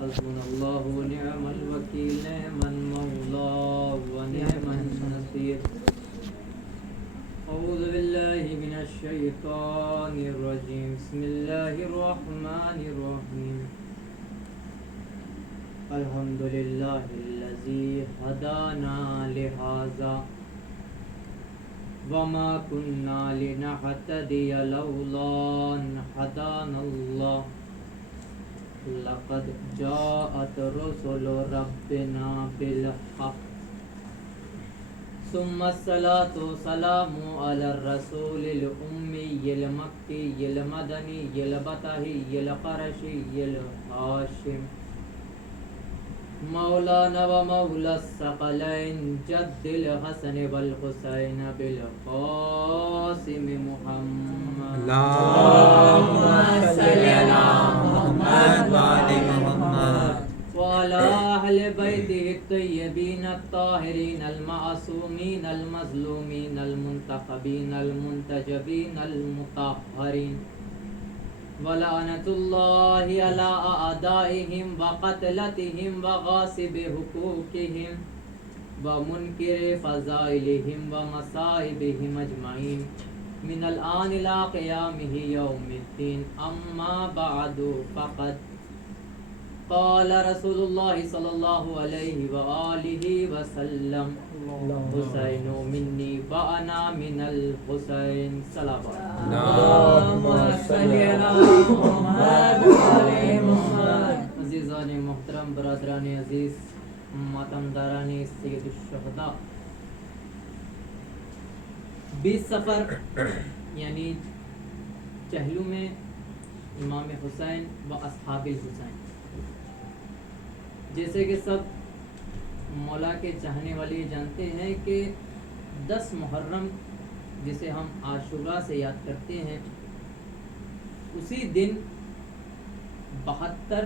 حسبنا الله ونعم الوكيل نعم المولى ونعم النصير أعوذ بالله من الشيطان الرجيم بسم الله الرحمن الرحيم الحمد لله الذي هدانا لهذا وما كنا لنهتدي لولا أن هدانا الله لقد جاءت رسل ربنا بالحق ثم الصلاة والسلام على الرسول الأمي المكي المدني البطحي القرشي الهاشم مولانا ومولى الثقلين جد الحسن والحسين بالقاسم محمد اللهم صل على محمد وآل محمد وعلى أهل بيته الطيبين الطاهرين المعصومين المظلومين المنتخبين المنتجبين المطهرين ولعنة الله على أعدائهم وقتلتهم وغاصب حقوقهم ومنكر فضائلهم ومصائبهم أجمعين من الآن إلى قيامه يوم الدين أما بعد فقد قال رسول الله صلى الله عليه وآله وسلم حسين مني وأنا من الحسين صلوات اللهم صل على محمد وآل محمد عزیزان محترم برادران عزیز ماتمداران سید الشہداء 20 سفر یعنی چہلو میں امام حسین و اصحاب الحسین، جیسے کہ سب مولا کے چاہنے والے جانتے ہیں کہ 10 محرم جسے ہم عاشورہ سے یاد کرتے ہیں، اسی دن 72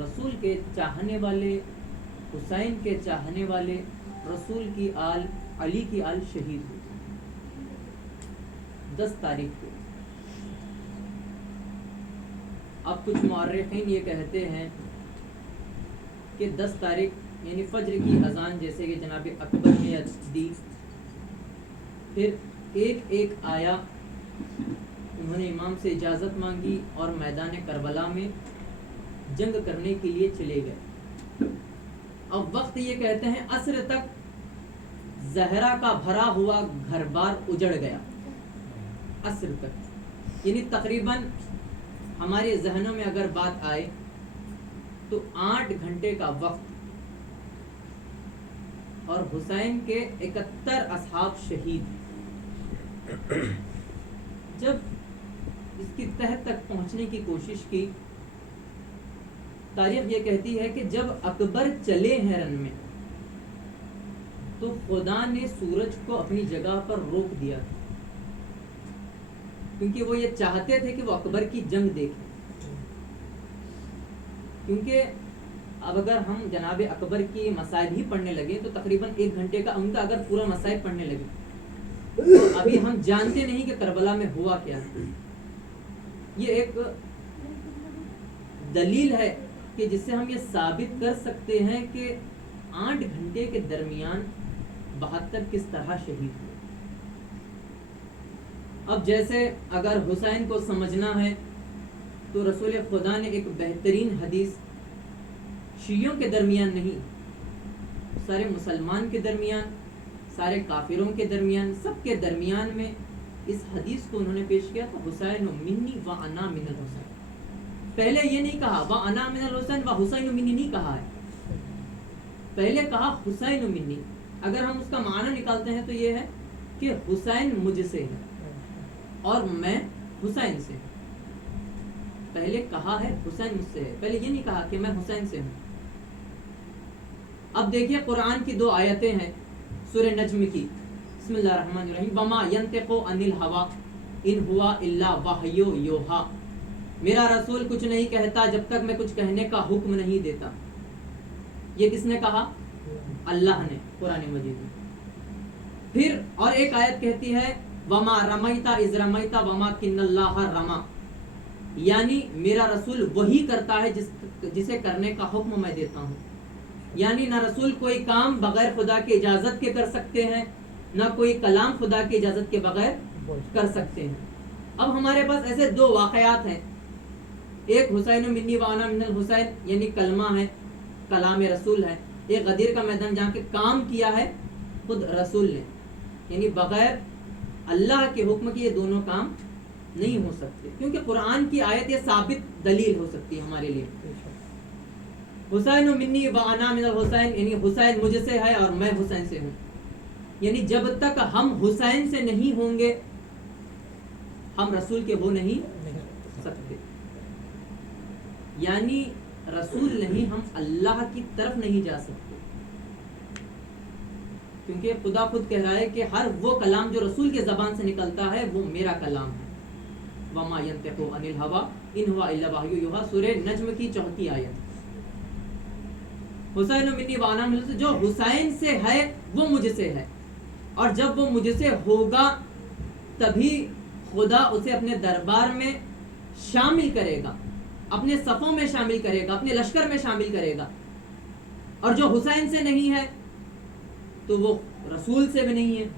رسول کے چاہنے والے، حسین کے چاہنے والے، رسول کی آل، علی کی آل شہید ہوئی 10 تاریخ کو۔ اب کچھ مورخین یہ کہتے ہیں کہ 10 تاریخ یعنی فجر کی اذان جیسے کہ جناب اکبر نے دی، پھر ایک آیا، انہوں نے امام سے اجازت مانگی اور میدان کربلا میں جنگ کرنے کے لیے چلے گئے۔ اب وقت یہ کہتے ہیں عصر تک زہرا کا بھرا ہوا گھر بار اجڑ گیا، عصر تک، یعنی تقریباً ہمارے ذہنوں میں اگر بات آئے تو 8 گھنٹے کا وقت، اور حسین کے 71 اصحاب شہید۔ جب اس کی تہ تک پہنچنے کی کوشش کی، تاریخ یہ کہتی ہے کہ جب اکبر چلے ہیں رن میں تو خدا نے سورج کو اپنی جگہ پر روک دیا، کیونکہ وہ یہ چاہتے تھے کہ وہ اکبر کی جنگ دیکھیں، کیونکہ اب اگر ہم جناب اکبر کی مصائب ہی پڑھنے لگے تو تقریباً 1 گھنٹے کا ان کا اگر پورا مصائب پڑھنے لگے تو ابھی ہم جانتے نہیں کہ کربلا میں ہوا کیا ہے۔ یہ ایک دلیل ہے کہ جس سے ہم یہ ثابت کر سکتے ہیں کہ 8 گھنٹے کے درمیان 72 کس طرح شہید ہوئے۔ اب جیسے اگر حسین کو سمجھنا ہے تو رسول خدا نے ایک بہترین حدیث شیعوں کے درمیان نہیں، سارے مسلمان کے درمیان، سارے کافروں کے درمیان، سب کے درمیان میں اس حدیث کو انہوں نے پیش کیا تو حسین منی و انا من الحسین۔ پہلے یہ نہیں کہا و انا من الحسین و حسین منی، نہیں کہا ہے، پہلے کہا حسین منی۔ اگر ہم اس کا معنی نکالتے ہیں تو یہ ہے کہ حسین مجھ سے ہے اور میں حسین سے ہوں۔ پہلے کہا ہے حسین مجھ سے ہے، پہلے یہ نہیں کہا کہ میں حسین سے ہوں۔ اب دیکھیے قرآن کی 2 آیتیں ہیں سورہ نجم کی، بسم اللہ الرحمن الرحیم، وما ينطق عن الهوى ان هو الا وحی یوحی، میرا رسول کچھ نہیں کہتا جب تک میں کچھ کہنے کا حکم نہیں دیتا۔ یہ کس نے کہا؟ اللہ نے، قرآن مجید میں۔ پھر اور ایک آیت کہتی ہے وما رمیتا اذ رمیتا وما کن اللہ رما، یعنی میرا رسول وہی کرتا ہے جسے کرنے کا حکم میں دیتا ہوں. یعنی نہ رسول کوئی کام بغیر خدا کی اجازت کے کر سکتے ہیں، نہ کوئی کلام خدا کی اجازت کے بغیر کر سکتے ہیں. اب ہمارے پاس ایسے دو واقعات ہیں. ایک حسین منی وانا من الحسین یعنی کلمہ ہے، کلام رسول ہے. ایک غدیر کا میدان جہاں کے کام کیا ہے خود رسول نے، یعنی بغیر اللہ کے حکم کے یہ دونوں کام نہیں ہو سکتے، کیونکہ قرآن کی آیت یہ ثابت دلیل ہو سکتی ہے ہمارے لیے. حسین منی وانا من الحسین یعنی حسین مجھ سے ہے اور میں حسین سے ہوں. یعنی جب تک ہم حسین سے نہیں ہوں گے ہم رسول کے ہو نہیں سکتے. یعنی رسول نہیں، ہم اللہ کی طرف نہیں جا سکتے، کیونکہ خدا خود کہہ رہا ہے کہ ہر وہ کلام جو رسول کے زبان سے نکلتا ہے وہ میرا کلام ہے. وما ينطق عن الهوى ان هو الا وحی یوحی، سورہ نجم کی 4 آیت. حسین منی وانا من الحسین، جو حسین سے ہے وہ مجھ سے ہے، اور جب وہ مجھ سے ہوگا تبھی خدا اسے اپنے دربار میں شامل کرے گا، اپنے صفوں میں شامل کرے گا، اپنے لشکر میں شامل کرے گا. اور جو حسین سے نہیں ہے تو وہ رسول سے بھی نہیں ہے.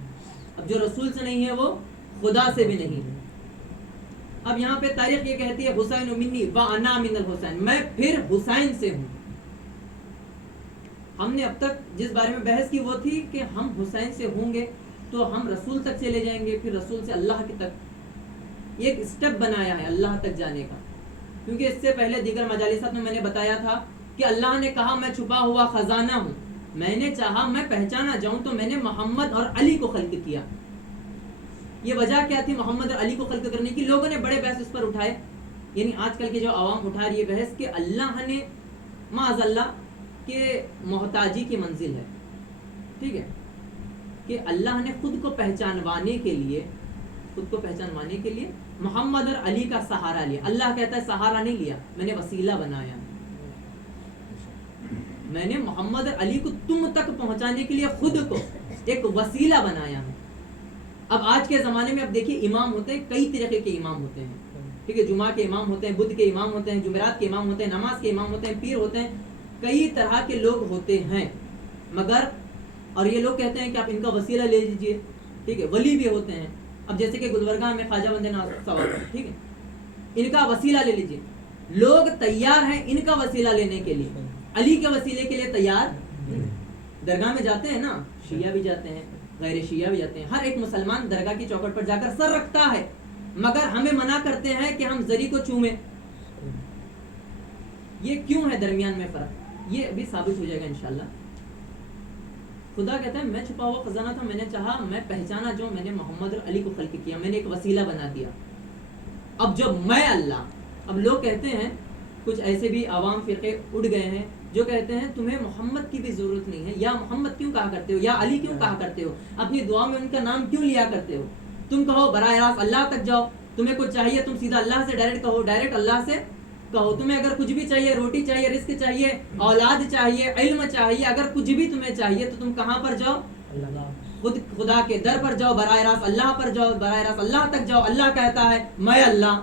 اب جو رسول سے نہیں ہے وہ خدا سے بھی نہیں ہے. اب یہاں پہ تاریخ یہ کہتی ہے حسین منی وانا من الحسین، میں پھر حسین سے ہوں. ہم نے اب تک جس بارے میں بحث کی وہ تھی کہ ہم حسین سے ہوں گے تو ہم رسول تک چلے جائیں گے، پھر رسول سے اللہ کی تک ایک سٹیپ بنایا ہے اللہ تک جانے کا. کیونکہ اس سے پہلے دیگر مجالسات میں نے بتایا تھا کہ اللہ نے کہا میں چھپا ہوا خزانہ ہوں، میں نے چاہا میں پہچانا جاؤں تو میں نے محمد اور علی کو خلق کیا. یہ وجہ کیا تھی محمد اور علی کو خلق کرنے کی؟ لوگوں نے بڑے بحث اس پر اٹھائے، یعنی آج کل کے جو عوام اٹھا رہی ہے بحث کہ اللہ نے معاذ اللہ کہ محتاجی کی منزل ہے. ٹھیک ہے، کہ اللہ نے خود کو پہچانوانے کے لیے محمد اور علی کا سہارا لیا. اللہ کہتا ہے سہارا نہیں لیا، میں نے وسیلہ بنایا، میں نے محمد اور علی کو تم تک پہنچانے کے لیے خود کو ایک وسیلہ بنایا ہے. اب آج کے زمانے میں اب دیکھیے امام ہوتے ہیں، کئی طریقے کے امام ہوتے ہیں. ٹھیک ہے، جمعہ کے امام ہوتے ہیں، بدھ کے امام ہوتے ہیں، جمعرات کے امام ہوتے ہیں، نماز کے امام ہوتے ہیں، پیر ہوتے ہیں، کئی طرح کے لوگ ہوتے ہیں. مگر اور یہ لوگ کہتے ہیں کہ آپ ان کا وسیلہ لے لیجئے. ٹھیک ہے، ولی بھی ہوتے ہیں. اب جیسے کہ گلبرگہ میں خواجہ بندے صاحب، ٹھیک ہے، ان کا وسیلہ لے لیجئے. لوگ تیار ہیں ان کا وسیلہ لینے کے لیے، علی کے وسیلے کے لیے تیار. درگاہ میں جاتے ہیں نا، شیعہ بھی جاتے ہیں، غیر شیعہ بھی جاتے ہیں، ہر ایک مسلمان درگاہ کی چوکھٹ پر جا کر سر رکھتا ہے، مگر ہمیں منع کرتے ہیں کہ ہم زری کو چومیں. یہ کیوں ہے درمیان میں فرق؟ یہ ابھی ثابت ہو جائے گا انشاءاللہ. خدا کہتا ہے میں چھپا ہوا خزانہ تھا، میں نے چاہا میں پہچانا جو میں نے محمد اور علی کو خلق کیا، میں نے ایک وسیلہ بنا دیا. اب جب میں اللہ، اب لوگ کہتے ہیں کچھ ایسے بھی عوام فرقے اڑ گئے ہیں جو کہتے ہیں تمہیں محمد کی بھی ضرورت نہیں ہے، یا محمد کیوں کہا کرتے ہو، یا علی کیوں کہا کرتے ہو، اپنی دعا میں ان کا نام کیوں لیا کرتے ہو، تم کہو براہ راست اللہ تک جاؤ، تمہیں کچھ چاہیے تم سیدھا اللہ سے ڈائریکٹ کہو، ڈائریکٹ اللہ سے کہو. تمہیں اگر کچھ بھی چاہیے، روٹی چاہیے، رزق چاہیے، اولاد چاہیے، علم چاہیے، اگر کچھ بھی تمہیں چاہیے تو تم کہاں پر جاؤ؟ خود خدا کے در پر جاؤ، براہ راست اللہ پر جاؤ، براہ راست اللہ تک جاؤ. اللہ کہتا ہے میں اللہ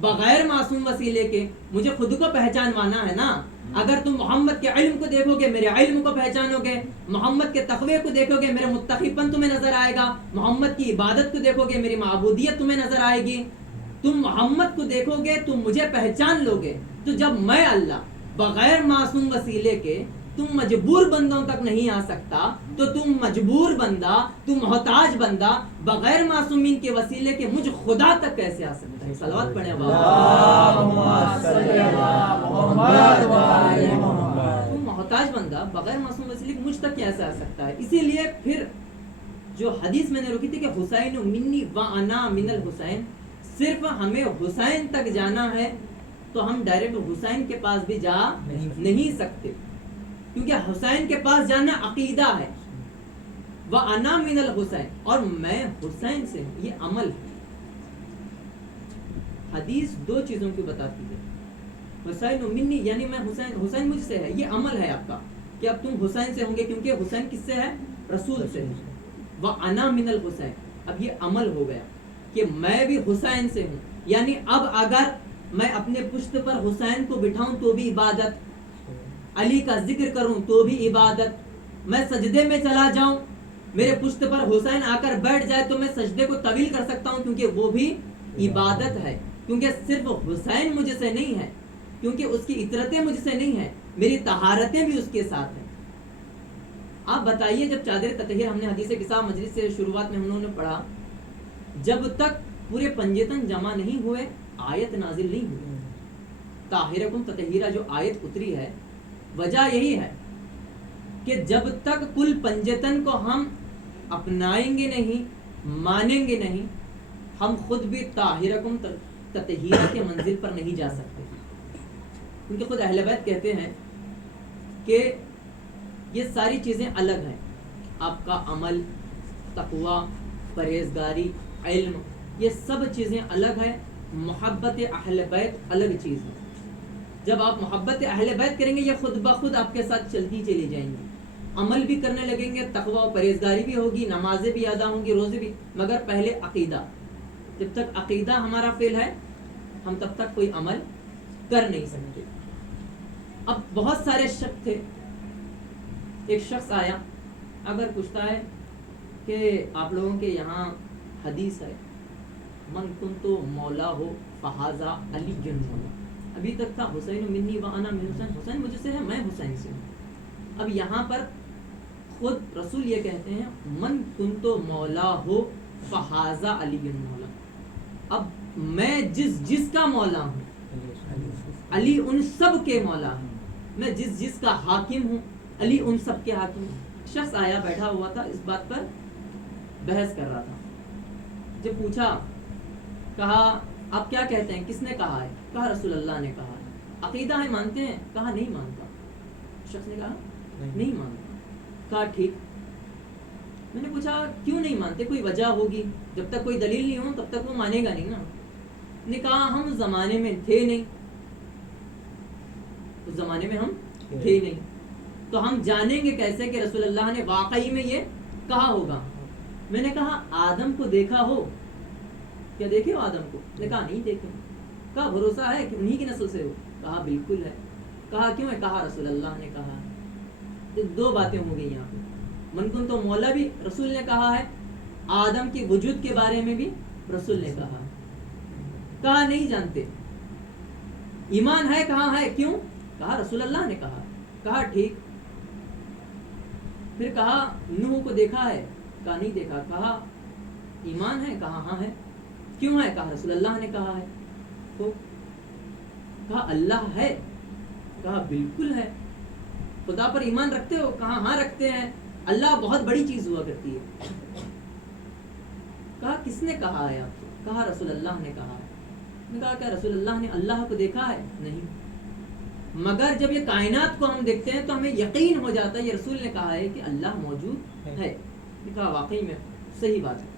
بغیر معصوم وسیلے کے مجھے خود کو پہچانوانا ہے نا. اگر تم محمد کے علم کو دیکھو گے میرے علم کو پہچانو گے، محمد کے تقوی کو دیکھو گے میرے متقی پن تمہیں نظر آئے گا، محمد کی عبادت کو دیکھو گے میری معبودیت تمہیں نظر آئے گی. تم محمد کو دیکھو گے تم مجھے پہچان لو گے. تو جب میں اللہ بغیر معصوم وسیلے کے تم مجبور بندوں تک نہیں آ سکتا تو تم مجبور بندہ، تم محتاج بندہ بغیر معصومین کے وسیلے کے مجھ خدا تک کیسے آ سکتا ہے؟ صلوات پڑھیں تم محتاج بندہ بغیر معصوم وسیلے کے مجھ تک کیسے آ سکتا ہے؟ اسی لیے پھر جو حدیث میں نے رکھی تھی کہ حسین منی وانا من الحسین، صرف ہمیں حسین تک جانا ہے تو ہم ڈائریکٹ حسین کے پاس بھی جا نہیں سکتے، کیونکہ حسین کے پاس جانا عقیدہ ہے. وَأَنَا مِنَ الْحُسَيْن، اور میں حسین سے ہوں، یہ عمل ہے. حدیث 2 چیزوں کی بتاتی ہے، حسین منی یعنی میں حسین مجھ سے ہے، یہ عمل ہے آپ کا کہ اب تم حسین سے ہوں گے، کیونکہ حسین کس سے ہے؟ رسول سے. وَأَنَا مِنَ الْحُسَيْن، اب یہ عمل ہو گیا کہ میں بھی حسین سے ہوں. یعنی اب اگر میں اپنے پشت پر حسین کو بٹھاؤں تو بھی عبادت, علی کا ذکر کروں تو بھی عبادت, میں سجدے میں چلا جاؤں, میرے پشت پر حسین آ کر بیٹھ جائے تو میں سجدے کو طویل کر سکتا ہوں, کیونکہ وہ بھی عبادت ہے, کیونکہ صرف حسین مجھ سے نہیں ہے, کیونکہ اس کی عطرتیں مجھ سے نہیں ہیں, میری طہارتیں بھی اس کے ساتھ ہیں. آپ بتائیے, جب چادر تطہیر ہم نے حدیث کسا مجلس سے شروعات میں ہم لوگوں نے پڑھا, جب تک پورے پنجتن جمع نہیں ہوئے آیت نازل نہیں ہوئی. طاہرکم تطہیرہ جو آیت اتری ہے, وجہ یہی ہے کہ جب تک کل پنجتن کو ہم اپنائیں گے نہیں, مانیں گے نہیں, ہم خود بھی طاہرکم تطہیرہ کے منزل پر نہیں جا سکتے. کیونکہ خود اہل بیت کہتے ہیں کہ یہ ساری چیزیں الگ ہیں, آپ کا عمل, تقوی, پرہیزگاری, علم, یہ سب چیزیں الگ ہیں, محبت اہل بیت الگ چیز ہے. جب آپ محبت اہل بیت کریں گے, یہ خود بخود آپ کے ساتھ چلتی چلی جائیں گی, عمل بھی کرنے لگیں گے, تقوی و پرہیزگاری بھی ہوگی, نمازیں بھی ادا ہوں گی, روزے بھی, مگر پہلے عقیدہ. جب تک عقیدہ ہمارا فیل ہے, ہم تب تک کوئی عمل کر نہیں سکتے. اب بہت سارے شک تھے. ایک شخص آیا, اگر پوچھتا ہے کہ آپ لوگوں کے یہاں حدیث ہے, من کنتو مولا ہو فہذا علی مولا. ابھی تک تھا حسین منی و انا من حسین, حسین مجھ سے ہے, میں حسین سے ہوں. اب یہاں پر خود رسول یہ کہتے ہیں, من کنتو مولا ہو فہذا علی مولا. اب میں جس کا مولا ہوں, علی ان سب کے مولا ہوں. میں جس کا حاکم ہوں, علی ان سب کے حاکم ہوں. شخص آیا, بیٹھا ہوا تھا, اس بات پر بحث کر رہا تھا. جب پوچھا, کہا آپ کیا کہتے ہیں, کس نے کہا ہے؟ کہا رسول اللہ نے کہا ہے. عقیدہ ہے, مانتے ہیں؟ کہا نہیں مانتا. شخص نے کہا نہیں مانتا. کہا ٹھیک. میں نے پوچھا کیوں نہیں مانتے, کوئی وجہ ہوگی, جب تک کوئی دلیل نہیں ہو تب تک وہ مانے گا نہیں نا. نے کہا ہم اس زمانے میں تھے نہیں, اس زمانے میں ہم تھے نہیں, تو ہم جانیں گے کیسے کہ رسول اللہ نے واقعی میں یہ کہا ہوگا. میں نے کہا آدم کو دیکھا ہو, کیا دیکھے ہو آدم کو؟ نے کہا نہیں دیکھے. کہا بھروسہ ہے کہ انہی کی نسل سے ہو؟ کہا بالکل ہے. کہا کیوں ہے؟ کہا رسول اللہ نے کہا ہے. دو باتیں ہو گئی یہاں پہ. من کن تو مولا بھی رسول نے کہا ہے, آدم کی وجود کے بارے میں بھی رسول نے کہا ہے. کہا نہیں جانتے. ایمان ہے, کہاں ہے, کیوں؟ کہا رسول اللہ نے کہا. کہا ٹھیک. پھر کہا نوح کو دیکھا ہے؟ کہا نہیں دیکھا. کہا ایمان ہے؟ کہا ہاں ہے. کیوں ہے؟ کہا رسول اللہ نے کہا ہے. تو کہا اللہ ہے؟ کہا بالکل ہے. خدا پر ایمان رکھتے ہو؟ کہا ہاں رکھتے ہیں. اللہ بہت بڑی چیز ہوا کرتی ہے. کہا کس نے کہا ہے آپ کو؟ کہا رسول اللہ نے کہا ہے. نے کہا کیا رسول اللہ نے اللہ کو دیکھا ہے؟ نہیں. مگر جب یہ کائنات کو ہم دیکھتے ہیں تو ہمیں یقین ہو جاتا ہے یہ رسول نے کہا ہے کہ اللہ موجود ہے. کہا واقعی میں صحیح بات ہے.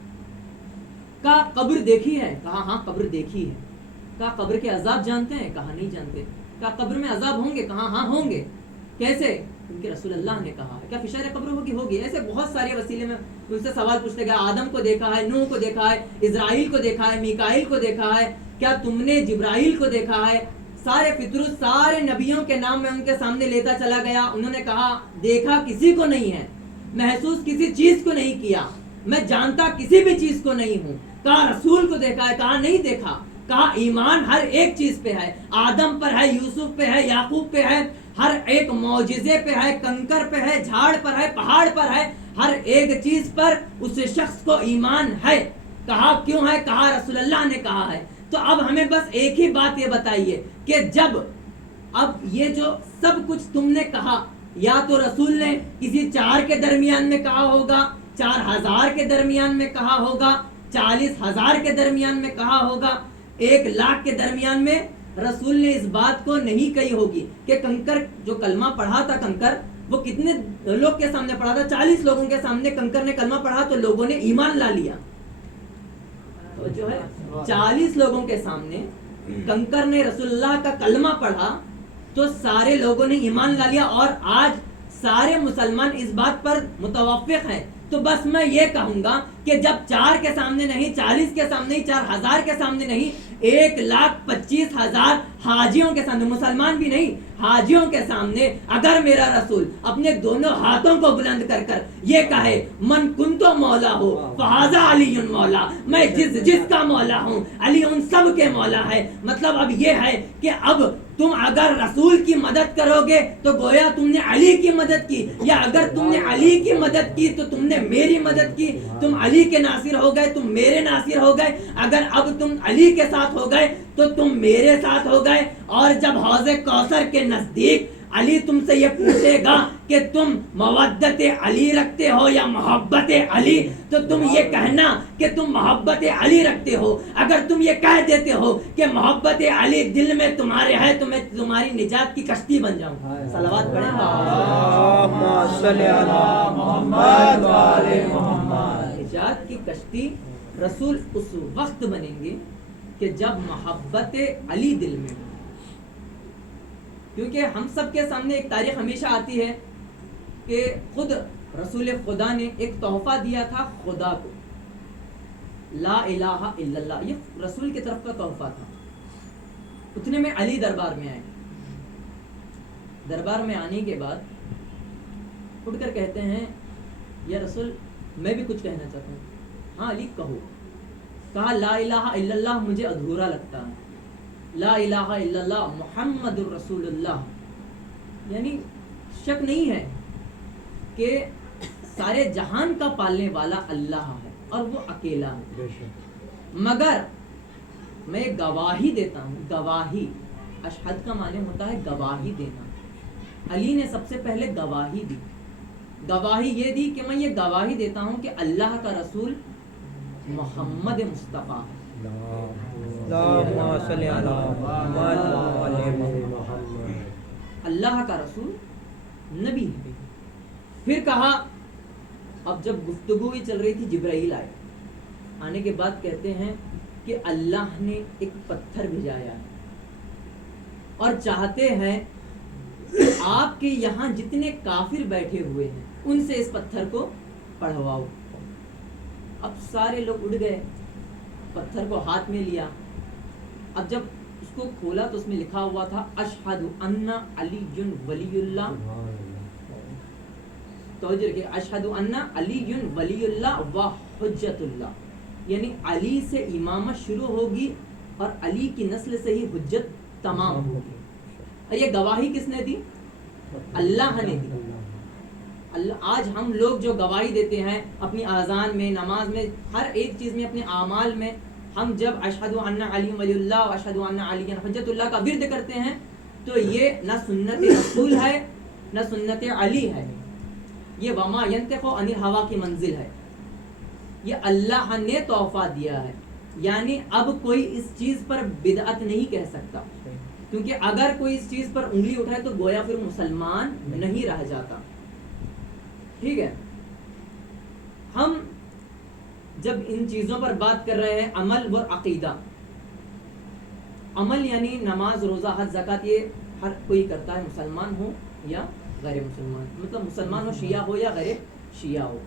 کہا قبر دیکھی ہے؟ کہا ہاں قبر دیکھی ہے. کہا قبر کے عذاب جانتے ہیں؟ کہا نہیں جانتے. کہا قبر میں عذاب ہوں گے؟ کہا ہاں ہوں گے. کیسے؟ کیونکہ رسول اللہ نے کہا ہے. کیا فشار قبر ہوگی؟ ہوگی. ایسے بہت سارے وسیلے میں ان سے سوال پوچھتے گئے. آدم کو دیکھا ہے, نوح کو دیکھا ہے, اسرائیل کو دیکھا ہے, میکائیل کو دیکھا ہے, کیا تم نے جبرائیل کو دیکھا ہے؟ سارے فطرت, سارے نبیوں کے نام میں ان کے سامنے لیتا چلا گیا. انہوں نے کہا دیکھا کسی کو نہیں ہے, محسوس کسی چیز کو نہیں کیا, میں جانتا کسی بھی چیز کو نہیں ہوں. کہا رسول کو دیکھا ہے؟ کہا نہیں دیکھا. کہا ایمان ہر ایک چیز پہ ہے, آدم پر ہے, یوسف پہ ہے, یعقوب پہ ہے, ہر ایک معجزے پہ ہے, کنکر پہ ہے, جھاڑ پر ہے, پہاڑ پر ہے, ہر ایک چیز پر اس شخص کو ایمان ہے. کہا کیوں ہے؟ کہا رسول اللہ نے کہا ہے. تو اب ہمیں بس ایک ہی بات یہ بتائیے کہ جب اب یہ جو سب کچھ تم نے کہا, یا تو رسول نے کسی 4 کے درمیان میں کہا ہوگا, 4000 کے درمیان میں کہا ہوگا, 40,000 کے درمیان میں کہا ہوگا, 1,00,000 کے درمیان میں. رسول نے اس بات کو نہیں کہی ہوگی کہ کنکر جو کلمہ پڑھا تھا, کنکر وہ کتنے لوگ کے سامنے پڑھا تھا؟ 40 لوگوں کے سامنے کنکر نے کلمہ پڑھا تو لوگوں نے ایمان لا لیا. تو جو ہے 40 لوگوں کے سامنے کنکر نے رسول اللہ کا کلمہ پڑھا تو سارے لوگوں نے ایمان لا لیا. اور آج سارے مسلمان اس بات پر متوافق ہیں. تو بس میں یہ کہوں گا کہ جب 4 کے سامنے نہیں, 40 کے سامنے نہیں, 4,000 کے سامنے نہیں, 1,25,000 حاجیوں کے سامنے, مسلمان بھی نہیں, حاجیوں کے سامنے اگر میرا رسول اپنے دونوں ہاتھوں کو بلند کر کر یہ کہے من کنتو مولا ہو فہذا علی مولا, میں جس کا مولا ہوں علی ان سب کے مولا ہے, مطلب اب یہ ہے کہ اب تم اگر رسول کی مدد کرو گے تو گویا تم نے علی کی مدد کی, یا اگر تم نے علی کی مدد کی تو تم نے میری مدد کی, تم علی کے ناصر ہو گئے, تم میرے ناصر ہو گئے, اگر اب تم علی کے ساتھ ہو گئے تو تم میرے ساتھ ہو گئے. اور جب حوض کوثر کے نزدیک علی تم سے یہ پوچھے گا کہ تم مودت علی رکھتے ہو یا محبت علی, تو تم یہ کہنا کہ تم محبت علی رکھتے ہو. اگر تم یہ کہہ دیتے ہو کہ محبت علی دل میں تمہارے ہے تو میں تمہاری نجات کی کشتی بن جاؤں. صلوات پڑھیں. اللہم صلی علی محمد و آل محمد. نجات کی کشتی رسول اس وقت بنیں گے کہ جب محبت علی دل میں ہو. کیونکہ ہم سب کے سامنے ایک تاریخ ہمیشہ آتی ہے کہ خود رسول خدا نے ایک تحفہ دیا تھا خدا کو, لا الہ الا اللہ, یہ رسول کی طرف کا تحفہ تھا. اتنے میں علی دربار میں آئے. دربار میں آنے کے بعد اٹھ کر کہتے ہیں یا رسول میں بھی کچھ کہنا چاہتا ہوں. ہاں علی کہو. کہا لا الہ الا اللہ مجھے ادھورا لگتا ہے, لا الہ الا اللہ محمد الرسول اللہ. یعنی شک نہیں ہے کہ سارے جہان کا پالنے والا اللہ ہے اور وہ اکیلا ہے, مگر میں گواہی دیتا ہوں. گواہی اشہد کا معنی ہوتا ہے گواہی دینا. علی نے سب سے پہلے گواہی دی. گواہی یہ دی کہ میں یہ گواہی دیتا ہوں کہ اللہ کا رسول محمد مصطفیٰ ہے. اللہم صلی علی محمد و آل محمد. اللہ کا رسول نبی ہے. پھر کہا, اب جب گفتگو ہی چل رہی تھی جبرائیل آئے. آنے کے بعد کہتے ہیں کہ اللہ نے ایک پتھر بھیجایا ہے اور چاہتے ہیں آپ کے یہاں جتنے کافر بیٹھے ہوئے ہیں ان سے اس پتھر کو پڑھواؤ. اب سارے لوگ اٹھ گئے, پتھر کو ہاتھ میں لیا. اب جب اس کو کھولا تو اس میں لکھا ہوا تھا اشہد ان علی ولی اللہ. توجہ رکھیے, اشہد ان علی ولی اللہ و حجت اللہ, یعنی علی سے امامت شروع ہوگی اور علی کی نسل سے ہی حجت تمام ہوگی. اور یہ گواہی کس نے دی؟ اللہ نے دی. اللہ آج ہم لوگ جو گواہی دیتے ہیں اپنی اذان میں, نماز میں, ہر ایک چیز میں, اپنے اعمال میں, ہم جب اشہد ان علی ولی اللہ و اشہد ان علی حجت اللہ کا ورد کرتے ہیں تو یہ نہ سنت رسول ہے نہ سنت علی ہے, یہ وما ینطق عن الہوی کی منزل ہے. یہ اللہ نے تحفہ دیا ہے. یعنی اب کوئی اس چیز پر بدعت نہیں کہہ سکتا, کیونکہ اگر کوئی اس چیز پر انگلی اٹھائے تو گویا پھر مسلمان نہیں رہ جاتا. ٹھیک ہے, ہم جب ان چیزوں پر بات کر رہے ہیں, عمل و عقیدہ. عمل یعنی نماز, روزہ, حج, زکوٰۃ, یہ ہر کوئی کرتا ہے, مسلمان ہو یا غیر مسلمان, مطلب مسلمان ہو, شیعہ ہو یا غیر شیعہ ہو.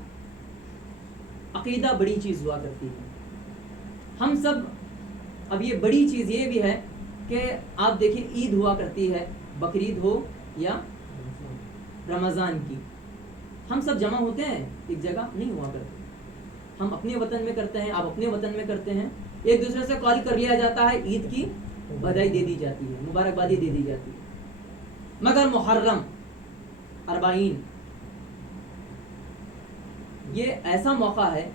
عقیدہ بڑی چیز ہوا کرتی ہے. ہم سب, اب یہ بڑی چیز یہ بھی ہے کہ آپ دیکھیں عید ہوا کرتی ہے, بقرعید ہو یا رمضان کی, ہم سب جمع ہوتے ہیں ایک جگہ نہیں ہوا کرتے. ہم اپنے وطن میں کرتے ہیں, آپ اپنے وطن میں کرتے ہیں, ایک دوسرے سے کال کر لیا جاتا ہے, عید کی بدائی دے دی جاتی ہے, مبارکبادی دے دی جاتی ہے. مگر محرم, اربعین, یہ ایسا موقع ہے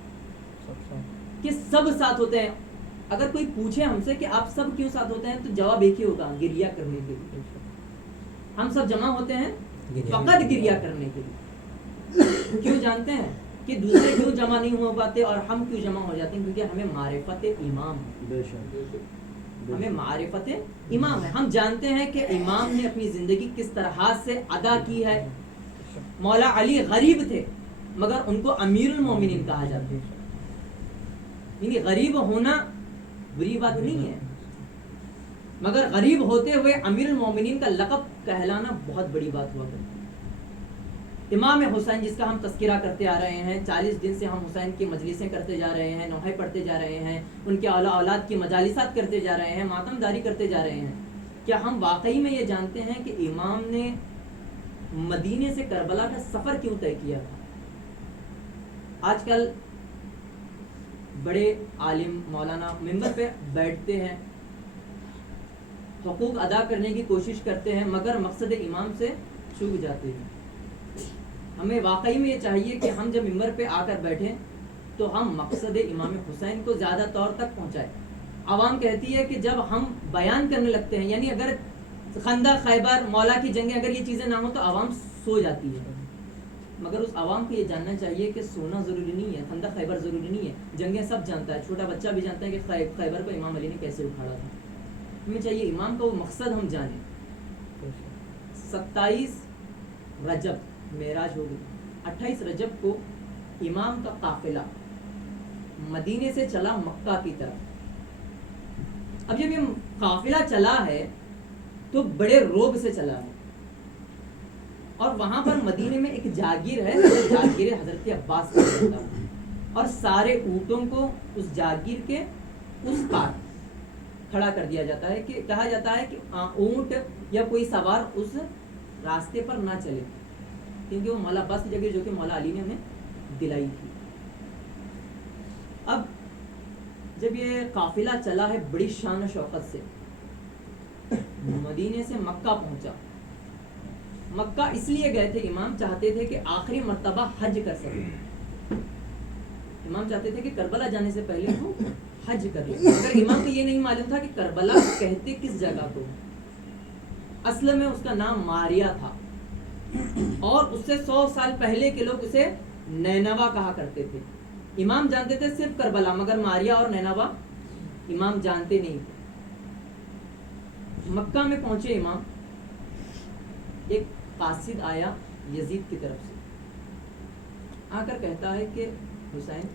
کہ سب ساتھ ہوتے ہیں. اگر کوئی پوچھے ہم سے کہ آپ سب کیوں ساتھ ہوتے ہیں تو جواب ایک ہی ہوگا, گریہ کرنے کے لیے. ہم سب جمع ہوتے ہیں فقط گریہ کرنے کے لیے. کیوں جانتے ہیں کہ دوسرے کیوں جمع نہیں ہو پاتے اور ہم کیوں جمع ہو جاتے ہیں؟ کیونکہ ہمیں معرفت امام ہے. ہمیں معرفت امام ہے. ہم جانتے ہیں کہ امام نے اپنی زندگی کس طرح سے ادا کی ہے. مولا علی غریب تھے مگر ان کو امیر المومنین کہا جاتا ہے. یعنی غریب ہونا بری بات نہیں ہے, مگر غریب ہوتے ہوئے امیر المومنین کا لقب کہلانا بہت بڑی بات ہوا کرتی ہے. امام حسین جس کا ہم تذکرہ کرتے آ رہے ہیں، 40 دن سے ہم حسین کی مجلسیں کرتے جا رہے ہیں، نوحے پڑھتے جا رہے ہیں، ان کے اولاد کی مجالسات کرتے جا رہے ہیں، ماتم داری کرتے جا رہے ہیں، کیا ہم واقعی میں یہ جانتے ہیں کہ امام نے مدینے سے کربلا کا سفر کیوں طے کیا تھا؟ آج کل بڑے عالم مولانا ممبر پہ بیٹھتے ہیں، حقوق ادا کرنے کی کوشش کرتے ہیں، مگر مقصد امام سے چوک جاتے ہیں۔ ہمیں واقعی میں یہ چاہیے کہ ہم جب ممبر پہ آ کر بیٹھیں تو ہم مقصد امام حسین کو زیادہ طور تک پہنچائیں۔ عوام کہتی ہے کہ جب ہم بیان کرنے لگتے ہیں، یعنی اگر خندق، خیبر، مولا کی جنگیں اگر یہ چیزیں نہ ہوں تو عوام سو جاتی ہے، مگر اس عوام کو یہ جاننا چاہیے کہ سونا ضروری نہیں ہے، خندق خیبر ضروری نہیں ہے، جنگیں سب جانتا ہے، چھوٹا بچہ بھی جانتا ہے کہ خیبر کو امام علی نے کیسے اکھاڑا تھا۔ ہمیں چاہیے امام کا وہ مقصد ہم جانیں۔ 27 رجب معراج ہو گئی، 28 رجب کو امام کا قافلہ مدینے سے چلا مکہ کی طرف۔ اب جب یہ قافلہ چلا ہے تو بڑے روب سے چلا ہے، اور وہاں پر مدینے میں ایک جاگیر ہے، جاگیر حضرت عباس کا ہوتا ہے، اور سارے اونٹوں کو اس جاگیر کے اس پار کھڑا کر دیا جاتا ہے، کہ کہا جاتا ہے کہ اونٹ یا کوئی سوار اس راستے پر نہ چلے، کیونکہ وہ مولا عباس کی جگہ جو کہ مولا علی نے انہیں دلائی تھی۔ اب جب یہ قافلہ چلا ہے بڑی شان و شوقت سے، مدینے سے مکہ پہنچا۔ مکہ اس لیے گئے تھے، امام چاہتے تھے کہ آخری مرتبہ حج کر سکیں، امام چاہتے تھے کہ کربلا جانے سے پہلے وہ حج کر لیں، مگر امام کو یہ نہیں معلوم تھا کہ کربلا کہتے کس جگہ کو۔ اصل میں اس کا نام ماریہ تھا، اور اس سے 100 سال پہلے کے لوگ اسے نینوا کہا کرتے تھے۔ امام جانتے تھے صرف کربلا، مگر ماریہ اور نینوا امام جانتے نہیں تھے۔ مکہ میں پہنچے امام، ایک قاصد آیا یزید کی طرف سے، آ کر کہتا ہے کہ حسین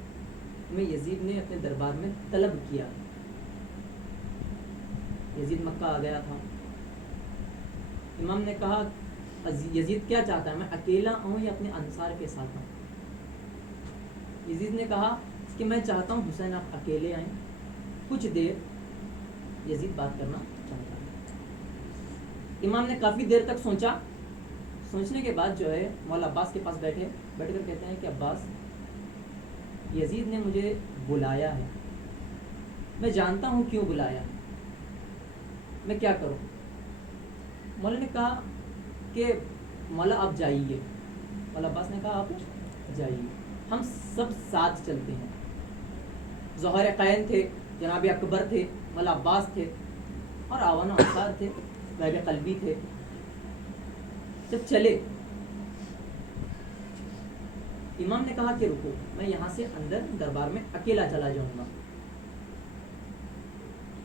میں یزید نے اپنے دربار میں طلب کیا۔ یزید مکہ آ گیا تھا، امام نے کہا یزید کیا چاہتا ہے، میں اکیلا آؤں یا اپنے انصار کے ساتھ آؤں؟ یزید نے کہا کہ میں چاہتا ہوں حسین آپ اکیلے آئیں، کچھ دیر یزید بات کرنا چاہتا ہے۔ امام نے کافی دیر تک سوچا، سوچنے کے بعد جو ہے مولا عباس کے پاس بیٹھ کر کہتے ہیں کہ عباس، یزید نے مجھے بلایا ہے، میں جانتا ہوں کیوں بلایا ہے، میں کیا کروں؟ مولا نے کہا کہ مولا آپ جائیے۔ مولا عباس نے کہا آپ جائیے، ہم سب ساتھ چلتے ہیں۔ ظہر قین تھے، جناب اکبر تھے، مولا عباس تھے، اور آوان و انصار تھے، غیب قلبی تھے۔ جب چلے، امام نے کہا کہ رکو، میں یہاں سے اندر دربار میں اکیلا چلا جاؤں گا۔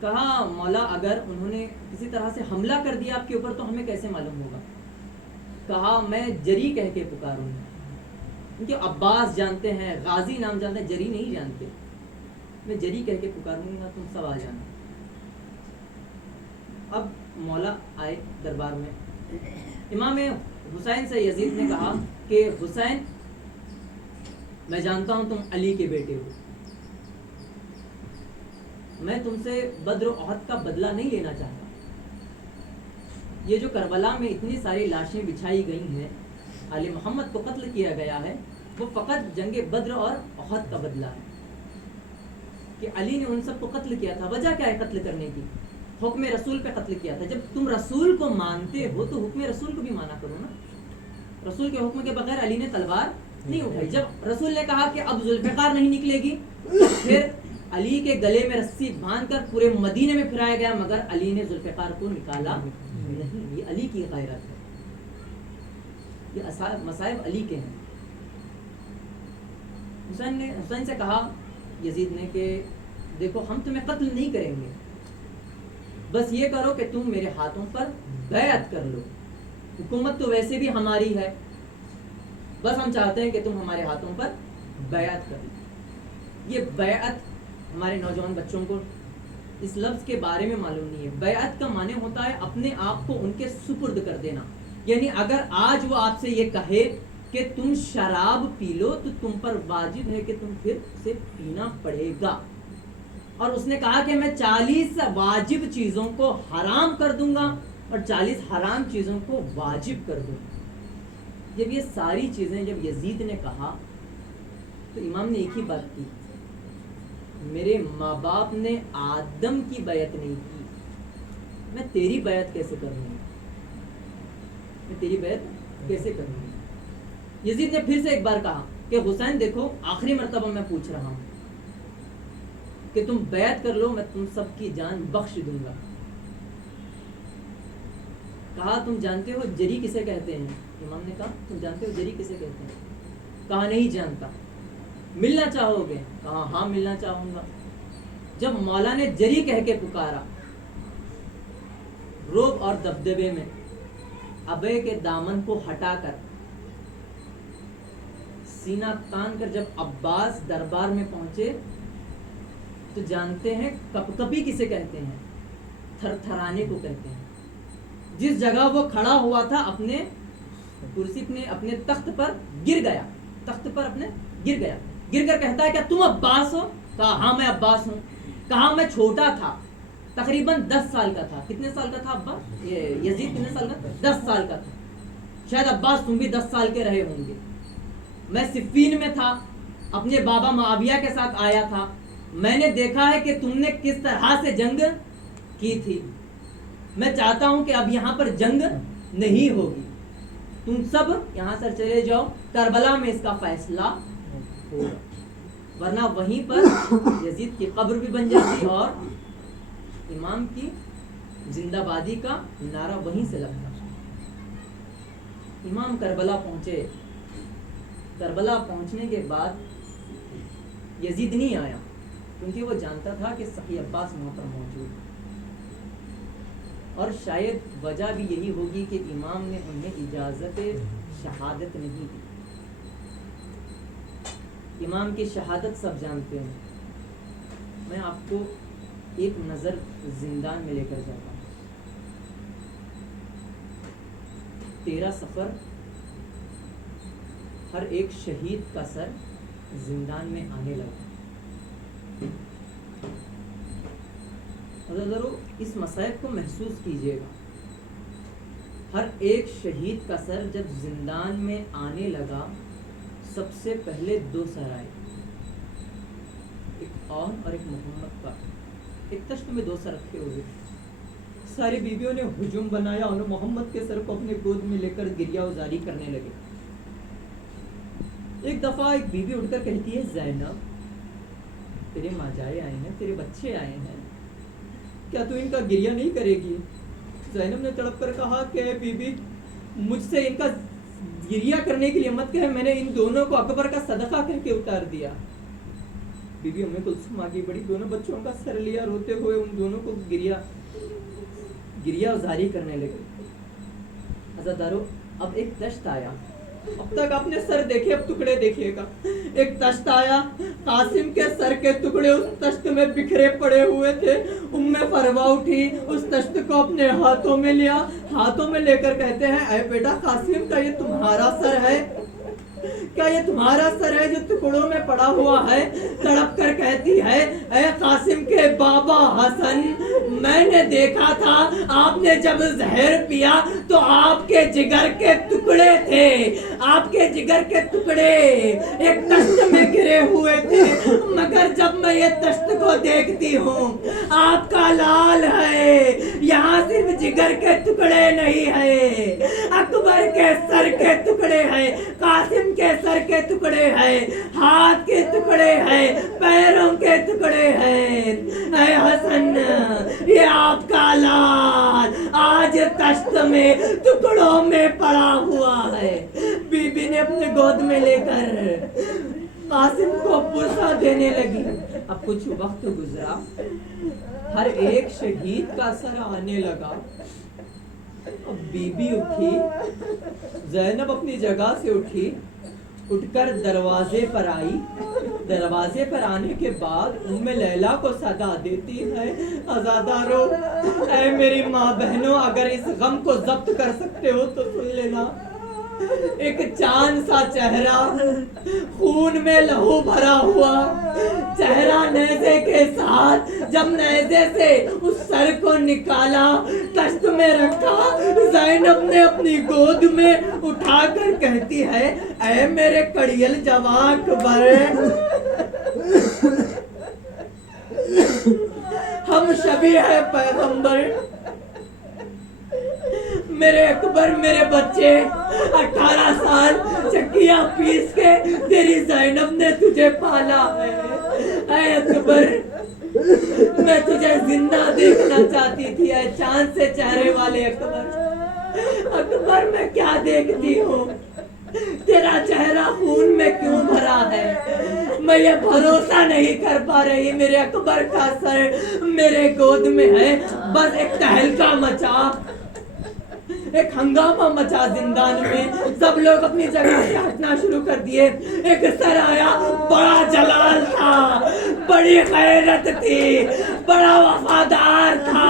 کہا مولا اگر انہوں نے کسی طرح سے حملہ کر دیا آپ کے اوپر تو ہمیں کیسے معلوم ہوگا؟ کہا میں جری کہہ کے پکاروں گا، کیونکہ عباس جانتے ہیں، غازی نام جانتے ہیں، جری نہیں جانتے، میں جری کہہ کے پکاروں گا، تم سب آ جانا۔ اب مولا آئے دربار میں، امام حسین سے یزید نے کہا کہ حسین میں جانتا ہوں تم علی کے بیٹے ہو، میں تم سے بدر و احد کا بدلہ نہیں لینا چاہتا، یہ جو کربلا میں اتنی ساری لاشیں بچھائی گئی ہیں، آل محمد کو قتل کیا گیا ہے، وہ فقط جنگ بدر اور احد کا بدلہ ہے، کہ علی نے ان سب کو قتل کیا تھا۔ وجہ کیا ہے قتل کرنے کی؟ حکم رسول پہ قتل کیا تھا۔ جب تم رسول کو مانتے ہو تو حکم رسول کو بھی مانا کرو نا، رسول کے حکم کے بغیر علی نے تلوار نہیں اٹھائی۔ جب رسول نے کہا کہ اب ذوالفقار نہیں نکلے گی، تو پھر علی کے گلے میں رسی باندھ کر پورے مدینے میں پھرایا گیا، مگر علی نے ذوالفقار کو نکالا نہیں۔ یہ علی کی غیرت ہے، یہ مصائب علی کے ہیں۔ حسین سے کہا یزید نے کہ دیکھو ہم تمہیں قتل نہیں کریں گے، بس یہ کرو کہ تم میرے ہاتھوں پر بیعت کر لو، حکومت تو ویسے بھی ہماری ہے، بس ہم چاہتے ہیں کہ تم ہمارے ہاتھوں پر بیعت کر لو۔ یہ بیعت ہمارے نوجوان بچوں کو اس لفظ کے بارے میں معلوم نہیں ہے۔ بیعت کا معنی ہوتا ہے اپنے آپ کو ان کے سپرد کر دینا، یعنی اگر آج وہ آپ سے یہ کہے کہ تم شراب پی لو تو تم پر واجب ہے کہ تم پھر اسے پینا پڑے گا. اور اس نے کہا کہ میں 40 واجب چیزوں کو حرام کر دوں گا اور 40 حرام چیزوں کو واجب کر دوں گا. جب یہ ساری چیزیں جب یزید نے کہا تو امام نے ایک ہی بات کی, میرے ماں باپ نے آدم کی بیعت نہیں کی, میں تیری بیعت کیسے کروں گا, میں تیری بیعت کیسے کروں گا. یزید نے پھر سے ایک بار کہا کہ حسین دیکھو آخری مرتبہ میں پوچھ رہا ہوں کہ تم بیعت کر لو, میں تم سب کی جان بخش دوں گا. کہا تم جانتے ہو جری کسے کہتے ہیں؟ امام نے کہا تم جانتے ہو جری کسے کہتے ہیں؟ کہا نہیں جانتا. ملنا چاہو گے؟ کہا ہاں ملنا چاہوں گا. جب مولا نے جری کہہ کے پکارا, روب اور دبدبے میں ابے کے دامن کو ہٹا کر سینہ تان کر جب عباس دربار میں پہنچے تو جانتے ہیں کپ کپی کسے کہتے ہیں؟ تھر تھرانے کو کہتے ہیں. جس جگہ وہ کھڑا ہوا تھا اپنے کرسی میں اپنے تخت پر گر گیا, تخت پر اپنے گر گیا, گر کر کہتا ہے کیا تم عباس ہو؟ کہا ہاں میں عباس ہوں. کہا میں چھوٹا تھا, تقریباً 10 سال کا تھا. کتنے سال کا تھا عباس؟ یزید کتنے سال کا؟ 10 سال کا تھا. شاید عباس تم بھی 10 سال کے رہے ہوں گے. میں صفین میں تھا, اپنے بابا معاویہ کے ساتھ آیا تھا. میں نے دیکھا ہے کہ تم نے کس طرح سے جنگ کی تھی. میں چاہتا ہوں کہ اب یہاں پر جنگ نہیں ہوگی, تم سب یہاں سے چلے جاؤ, کربلا میں اس کا فیصلہ ہوگا. ورنہ وہیں پر یزید کی قبر بھی بن جاتی اور امام کی زندہ بادی کا نعرہ وہیں سے لگتا. امام کربلا پہنچے. کربلا پہنچنے کے بعد یزید نہیں آیا کیونکہ وہ جانتا تھا کہ سخی عباس وہاں پر موجود, اور شاید وجہ بھی یہی ہوگی کہ امام نے انہیں اجازت شہادت نہیں دی. امام کی شہادت سب جانتے ہیں. میں آپ کو ایک نظر زندان میں لے کر جاتا ہوں. 13 صفر ہر ایک شہید کا سر زندان میں آنے لگا. ضرور اس مسائل کو محسوس کیجیے گا. ہر ایک شہید کا سر جب زندان میں آنے لگا, سب سے پہلے 2 سر آئے, ایک اور ایک محمد کا. ایک تشت میں 2 سر رکھے ہوئے. ساری بیویوں نے ہجوم بنایا اور محمد کے سر کو اپنے گود میں لے کر گریہ وزاری کرنے لگے. ایک دفعہ ایک بیوی اٹھ کر کہتی ہے, زینب تیرے ماجائے آئے ہیں, تیرے بچے آئے ہیں, کیا تو ان کا گریہ نہیں کرے گی؟ زینب نے تڑپ کر کہا کہ بی بی مجھ سے ان کا گریہ کرنے کے لیے مت کہے, میں نے ان دونوں کو اکبر کا صدقہ کہہ کے اتار دیا. بی بی ام کلثوم آگے بڑی, دونوں بچوں کا سر لیا, روتے ہوئے ان دونوں کو گریہ وزاری کرنے لگے. عزادارو, اب ایک دشت آیا. اب تک آپ نے سر دیکھے, اب ٹکڑے دیکھیے گا. ایک تشت آیا, قاسم کے سر کے ٹکڑے اس تشت میں بکھرے پڑے ہوئے تھے. ام فروا اٹھی, اس تشت کو اپنے ہاتھوں میں لیا, ہاتھوں میں لے کر کہتے ہیں, اے بیٹا قاسم, کا یہ تمہارا سر ہے؟ کیا یہ تمہارا سر ہے جو ٹکڑوں میں پڑا ہوا ہے؟ تڑپ کر کہتی ہے, اے قاسم کے بابا حسن, میں نے دیکھا تھا آپ نے جب زہر پیا تو آپ کے جگر کے ٹکڑے تھے, آپ کے جگر کے ٹکڑے ایک تشت میں گرے ہوئے تھے, مگر جب میں یہ تشت کو دیکھتی ہوں آپ کا لال ہے, یہاں صرف جگر کے ٹکڑے نہیں ہے, اکبر کے سر کے ٹکڑے ہیں, قاسم کے سر کے ٹکڑے ہیں, ہاتھ کے ٹکڑے ہیں, پیروں کے ٹکڑے ہیں. اے حسن, یہ آپ کا لال آج تشت میں ٹکڑوں میں پڑا ہوا ہے. بی بی نے اپنے گود میں لے کر قاسم کو پرسا دینے لگی. اب کچھ وقت گزرا, ہر ایک شہید کا سر آنے لگا. اب بی بی اٹھی, زینب اپنی جگہ سے اٹھی, اٹھ کر دروازے پر آئی. دروازے پر آنے کے بعد ام لیلا کو صدا دیتی ہے, عزادارو, اے میری ماں بہنوں, اگر اس غم کو ضبط کر سکتے ہو تو سن لینا. ایک چاند سا چہرہ خون میں لہو بھرا ہوا چہرہ نیزے کے ساتھ جب نیزے سے اس سر کو نکالا تشت میں رکھا زینب نے اپنی گود میں اٹھا کر کہتی ہے اے میرے کڑیل جوان اکبر ہم شبیہ ہے پیغمبر میرے اکبر میرے بچے 18 سال چکیاں پیس کے تیری زینب نے تجھے پالا ہے اے اکبر میں تجھے زندہ دیکھنا چاہتی تھی اے چاند سے چہرے والے اکبر میں کیا دیکھتی ہوں تیرا چہرہ خون میں کیوں بھرا ہے میں یہ بھروسہ نہیں کر پا رہی میرے اکبر کا سر میرے گود میں ہے بس ایک تہلکہ مچا ایک ہنگامہ مچا زندان میں سب لوگ اپنی جگہ سے ہٹنا شروع کر دیے ایک سر آیا بڑا جلال تھا بڑی غیرت تھی بڑا وفادار تھا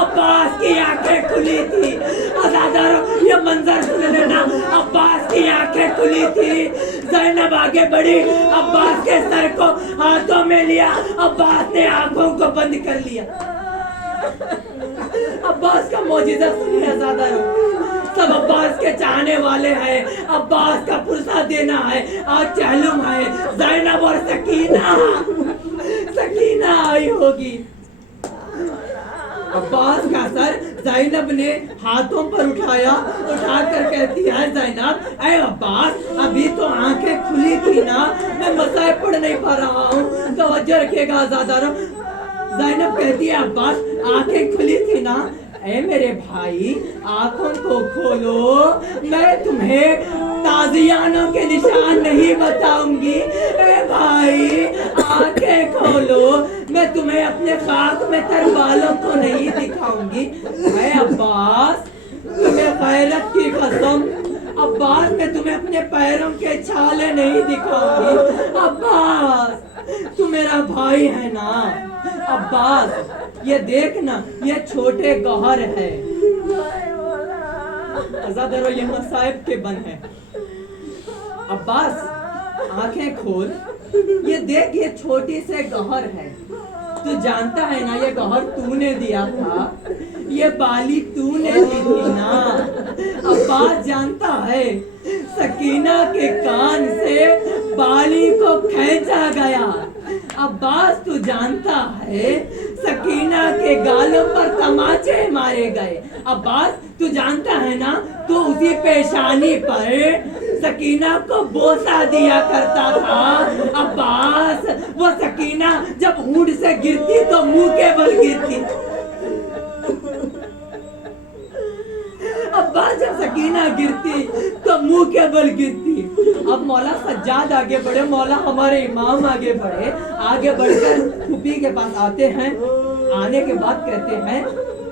عباس کی آنکھیں کھلی تھی عزاداروں یہ منظر سن لینا عباس کی آنکھیں کھلی تھی زینب آگے بڑھی عباس کے سر کو ہاتھوں میں لیا عباس نے آنکھوں کو بند کر لیا عباس کا معجزہ سنیے عزاداروں سب عباس کے چاہنے والے ہیں عباس کا پرسہ دینا ہے آج چہلم ہے زینب اور سکینہ آئی ہوگی عباس کا سر زینب نے ہاتھوں پر اٹھا کر کہتی ہے زینب اے عباس ابھی تو آنکھیں کھلی تھی نا میں مصائب پڑھ نہیں پا رہا ہوں توجہ رکھیے گا عزاداروں زینب کہتی ہے عباس آنکھیں کھلی تھی نا اے میرے بھائی آنکھوں کو کھولو میں تمہیں تازیانوں کے نشان نہیں بتاؤں گی اے بھائی آنکھیں کھولو میں تمہیں اپنے خاک میں تر بالوں کو نہیں دکھاؤں گی اے عباس تمہیں غیرت کی قسم عباس میں تمہیں اپنے پیروں کے چھالے نہیں دکھاؤں گی عباس تو میرا بھائی ہے نا عباس یہ دیکھنا یہ چھوٹے گوہر ہے عزادارو یہ مصائب کے بن ہے عباس آنکھیں کھول یہ دیکھ یہ چھوٹی سے گوہر ہے تو جانتا ہے نا یہ گوہر تو نے دیا تھا یہ بالی تو نے دی تھی نا عباس جانتا ہے سکینہ کے کان سے بالی کو کھینچا گیا عباس تو جانتا ہے سکینہ کے گالوں پر تماچے مارے گئے عباس تو جانتا ہے نا تو اسی پیشانی پر سکینہ کو بوسہ دیا کرتا تھا عباس وہ سکینہ جب اونٹ سے گرتی تو منہ کے بل گرتی عباس جب سکینہ گرتی تو منہ کے بل گرتی اب مولا سجاد آگے بڑھے مولا ہمارے امام آگے بڑھ کر پھوپھی کے پاس آتے ہیں آنے کے بعد کہتے ہیں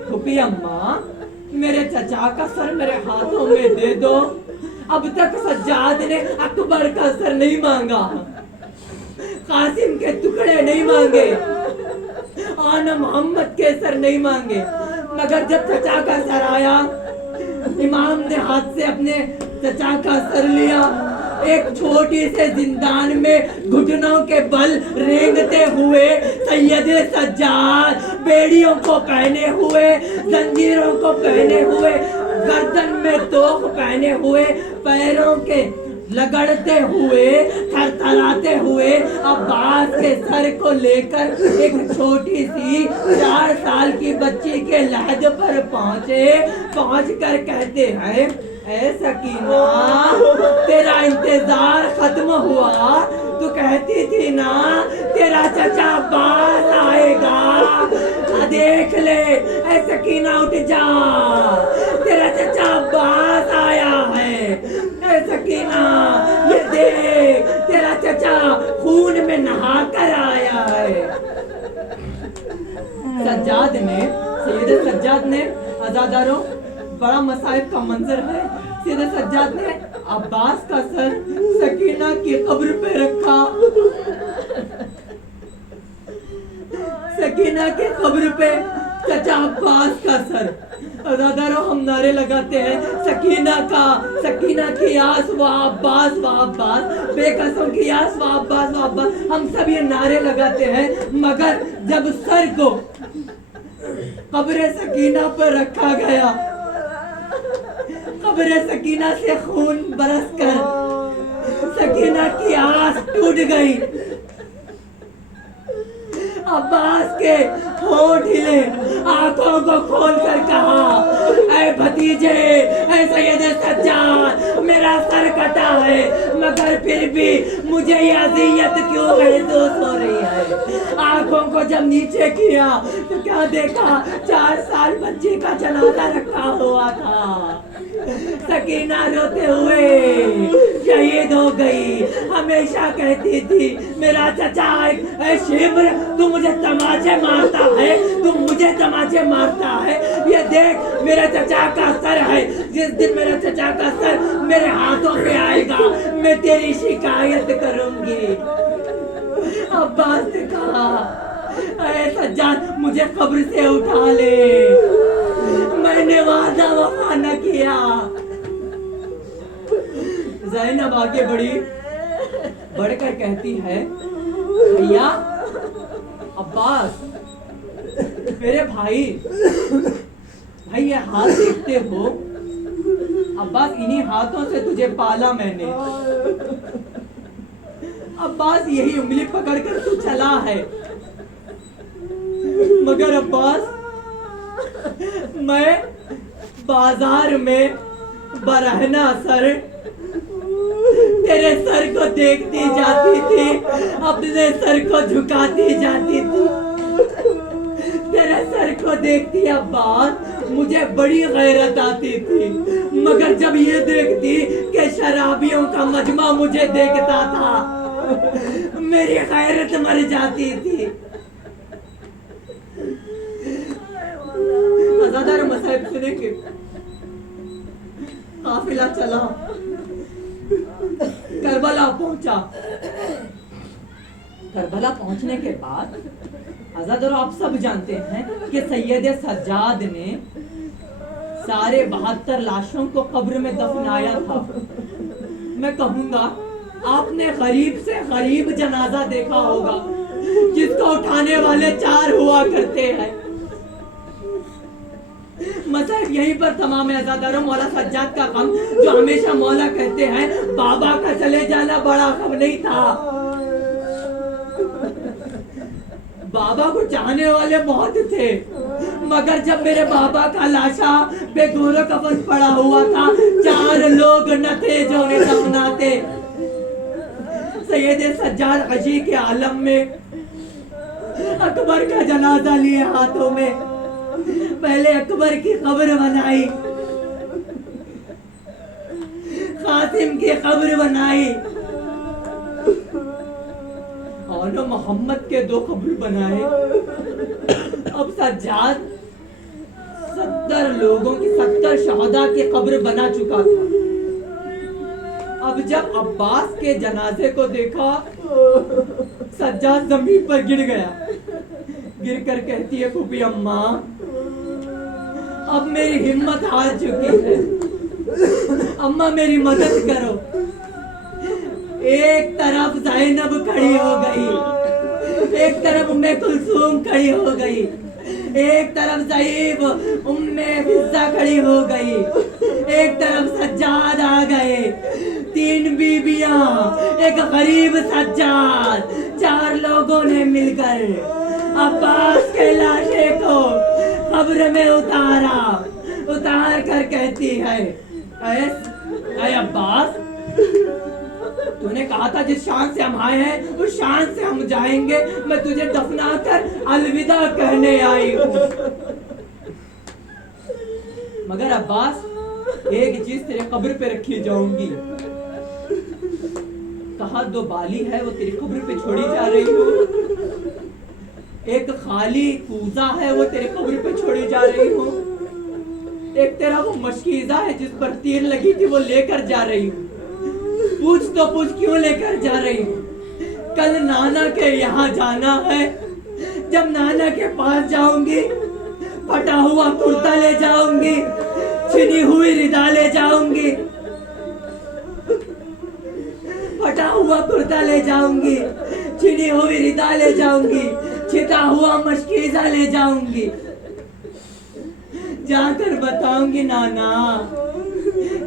پھوپھی اماں میرے چچا کا سر میرے ہاتھوں میں دے دو اب تک سجاد نے اکبر کا سر نہیں مانگا قاسم کے ٹکڑے نہیں مانگے آنا محمد کے سر نہیں مانگے مگر جب چچا کا سر آیا امام نے ہاتھ سے اپنے چچا کا سر لیا ایک چھوٹی سے زندان میں گھٹنوں کے بل رینگتے ہوئے سید سجاد بیڑیوں کو پہنے ہوئے زنجیروں کو پہنے ہوئے گردن میں توق پہنے ہوئے پیروں کے لگڑتے ہوئے تھرتھراتے ہوئے عباس کے سر کو لے کر ایک چھوٹی سی 4 سال کی بچی کے لحد پر پہنچ کر کہتے ہیں اے سکینہ تیرا انتظار ختم ہوا تو کہتی تھی نا تیرا چچا عباس آئے گا دیکھ لے اے سکینہ اٹھ جا تیرا چچا عباس آیا ہے اے سکینہ یہ دیکھ تیرا چچا خون میں نہا کر آیا ہے سید سجاد نے عزاداروں بڑا مصائب کا منظر ہے سید سجاد نے عباس کا سر سکینہ کی قبر پہ رکھا سکینہ کی قبر پہ چچا عباس کا سر عزاداروں ہم نعرے لگاتے ہیں سکینہ کی آس و عباس، بے قسم کی آس و عباس، ہم سب یہ نعرے لگاتے ہیں، مگر جب سر کو قبر سکینہ پر رکھا گیا، قبر سکینہ سے خون برس کر سکینہ کی آس ٹوٹ گئی، عباس کے ہونٹ ہلے، آنکھوں کو کھول کر کہا اے بھتیجے، اے سید سجاد، میرا سر کٹا ہے مگر پھر بھی مجھے یہ اذیت کیوں محسوس ہو رہی ہے؟ آنکھوں کو جب نیچے کیا تو کیا دیکھا؟ 4 سال بچے کا جنازہ رکھا ہوا تھا، سکینہ روتے ہوئے شہید ہو گئی۔ ہمیشہ کہتی تھی میرا چچا اے شبر، تو مجھے تماچے مارتا ہے، تو مجھے تماچے مارتا ہے، یہ دیکھ میرے چچا کا سر ہے، جس دن میرے چچا کا سر میرے ہاتھوں پہ آئے گا میں تیری شکایت کروں گی۔ عباس نے کہا اے سجاد، مجھے قبر سے اٹھا لے، میں نے وعدہ وفا نہ کیا۔ زینب آگے بڑھ کر کہتی ہے بھیا عباس، میرے بھائی یہ ہاتھ دیکھتے ہو؟ عباس انہی ہاتھوں سے تجھے پالا میں نے، عباس یہی انگلی پکڑ کر تو چلا ہے، مگر عباس میں بازار میں برہنہ سر تیرے سر کو دیکھتی جاتی تھی، اپنے سر کو جھکاتی جاتی تھی، تیرے سر کو دیکھتی عباس مجھے بڑی غیرت آتی تھی، مگر جب یہ دیکھتی کہ شرابیوں کا مجمع مجھے دیکھتا تھا میری غیرت مر جاتی تھی۔ عزادار مصائب سنیں گے، قافلہ چلا، کربلا پہنچا، کربلا پہنچنے کے بعد عزادار آپ سب جانتے ہیں کہ سید سجاد نے سارے 72 لاشوں کو قبر میں دفنایا تھا۔ میں کہوں گا آپ نے غریب سے غریب جنازہ دیکھا ہوگا جس کو اٹھانے والے 4 ہوا کرتے ہیں۔ مصائب یہیں پر تمام عزاداروں، مولا سجاد کا غم جو ہمیشہ مولا کہتے ہیں بابا کا چلے جانا بڑا غم نہیں تھا، بابا کو چاہنے والے بہت تھے، مگر جب میرے بابا کا لاشا بے گور و کفن پڑا ہوا تھا 4 لوگ نہ تھے جو انہیں دفناتے۔ سید سجاد عشی کے عالم میں اکبر کا جنازہ لیے ہاتھوں میں، پہلے اکبر کی قبر بنائی، قاسم کی قبر بنائی، اور محمد کے 2 قبر بنائے۔ اب سجاد 70 لوگوں کی 70 شہداء کی قبر بنا چکا تھا۔ اب جب عباس کے جنازے کو دیکھا سجاد زمین پر گر گیا، گر کر کہتی ہے پھوپھی اماں اب میری ہمت ہار چکی ہے، اماں میری مدد کرو۔ ایک طرف زینب کھڑی ہو گئی، ایک طرف ام کلثوم کھڑی ہو گئی، ایک طرف ضعیف ام فضہ کھڑی ہو گئی، ایک طرف سجاد آ گئے، 3 بیویاں، ایک غریب سجاد، 4 لوگوں نے مل کر عباس کے لاشے کو قبر میں اتار کر کہتی ہے اے عباس، تو نے کہا تھا جس شان سے ہم آئے ہیں اس شان سے ہم جائیں گے، میں تجھے دفنا کر الوداع کہنے آئی ہوں۔ مگر عباس ایک چیز تیرے قبر پہ رکھی جاؤں گی، کہا 2 بالی ہے وہ تیری قبر پہ چھوڑی جا رہی ہوں، ایک خالی کوزہ ہے وہ تیرے قبر پہ چھوڑی جا رہی ہوں، ایک تیرا وہ مشکیزہ ہے جس پر تیر لگی تھی وہ لے کر جا رہی ہوں۔ پوچھ تو پوچھ کیوں لے کر جا رہی ہوں؟ کل نانا کے یہاں جانا ہے، جب نانا کے پاس جاؤں گی پھٹا ہوا کرتا لے جاؤں گی, چھنی ہوئی ردا لے جاؤں گی, پھٹا ہوا کرتا لے جاؤں گی, چھنی ہوئی ردا لے جاؤں گی, چھتا ہوا مشکیزہ لے جاؤں گی, جا کر بتاؤں گی نانا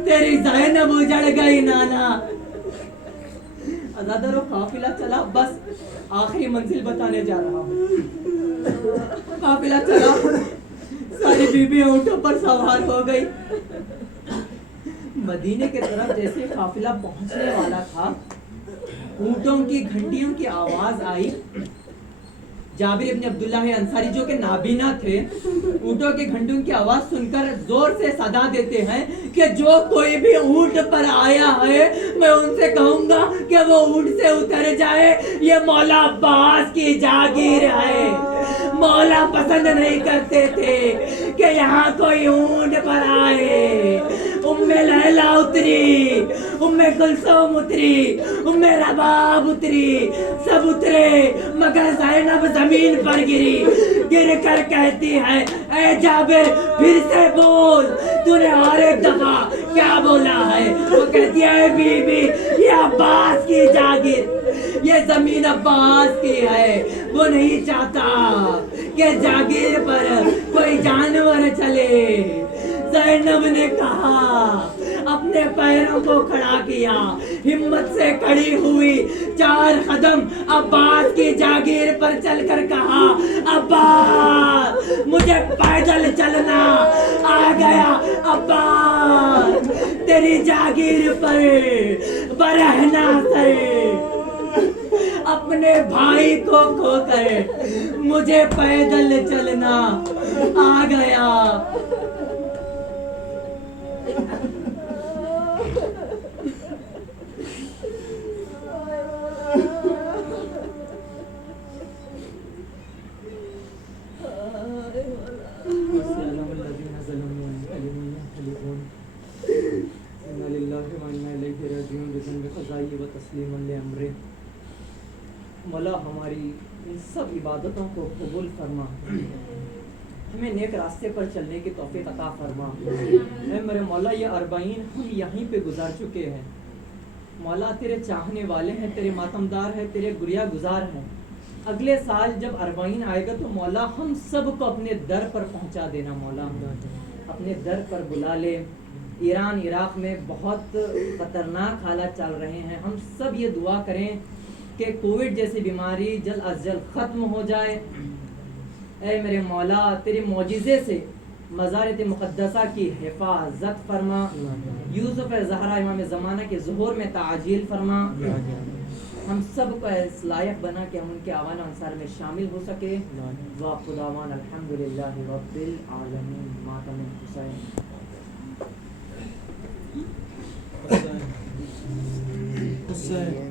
تیری زینب اجڑ گئی نانا. ازادارو قافلہ چلا, بس آخری منزل بتانے جا رہا ہوں. قافلہ چلا, ساری بیوی اونٹوں پر سوار ہو گئی. مدینے کے طرف جیسے قافلہ پہنچنے والا تھا, اونٹوں کی گھنٹیوں کی آواز آئی. جابر ابن عبداللہ انصاری جو کہ نابینا تھے, اونٹوں کے گھنٹیوں کی آواز سن کر زور سے صدا دیتے ہیں کہ جو کوئی بھی اونٹ پر آیا ہے میں ان سے کہوں گا کہ وہ اونٹ سے اتر جائے, یہ مولا عباس کی جاگیر ہے. مولا پسند نہیں کرتے تھے کہ یہاں کوئی اونٹ پر آئے. ام لیلا اتری, ام کلثوم اتری, ام رباب اتری, سب اترے مگر زینب زمین پر گری. گر کر کہتی ہے اے جابر پھر سے بول, تو نے اور ایک دفعہ کیا بولا ہے؟ وہ کہتی ہے بی بی یہ عباس کی جاگیر, یہ زمین عباس کی ہے, وہ نہیں چاہتا کہ جاگیر پر کوئی جانور چلے. زینب نے کہا, اپنے پیروں کو کھڑا کیا, ہمت سے کھڑی ہوئی, 4 قدم عباس کی جاگیر پر چل کر کہا عباس مجھے پیدل چلنا آ گیا. عباس تیری جاگیر پر برہنہ سر, اپنے بھائی کو کھو کر مجھے پیدل چلنا آ گیا. مولا ہماری ان سب عبادتوں کو قبول فرما, ہمیں نیک راستے پر چلنے کی توفیق عطا فرما. اے میرے مولا یہ 40 ہم یہیں پہ گزار چکے ہیں. مولا تیرے چاہنے والے ہیں, تیرے ماتمدار ہیں, تیرے گریہ گزار ہیں. اگلے سال جب 40 آئے گا تو مولا ہم سب کو اپنے در پر پہنچا دینا. مولا اپنے در پر بلا لے. ایران عراق میں بہت خطرناک حالات چل رہے ہیں, ہم سب یہ دعا کریں کہ کووڈ جیسی بیماری جلد از جلد ختم ہو جائے. اے میرے مولا تیرے معجزے سے مزارت مقدسہ کی حفاظت فرما. یوسف زہرا امام زمانہ کے ظہور میں تعجیل فرما. ہم سب کو اس لائق بنا کہ ہم ان کے آوان انصار میں شامل ہو سکے. وآخر دعوانا الحمدللہ رب العالمین. ماتم حسین. حسین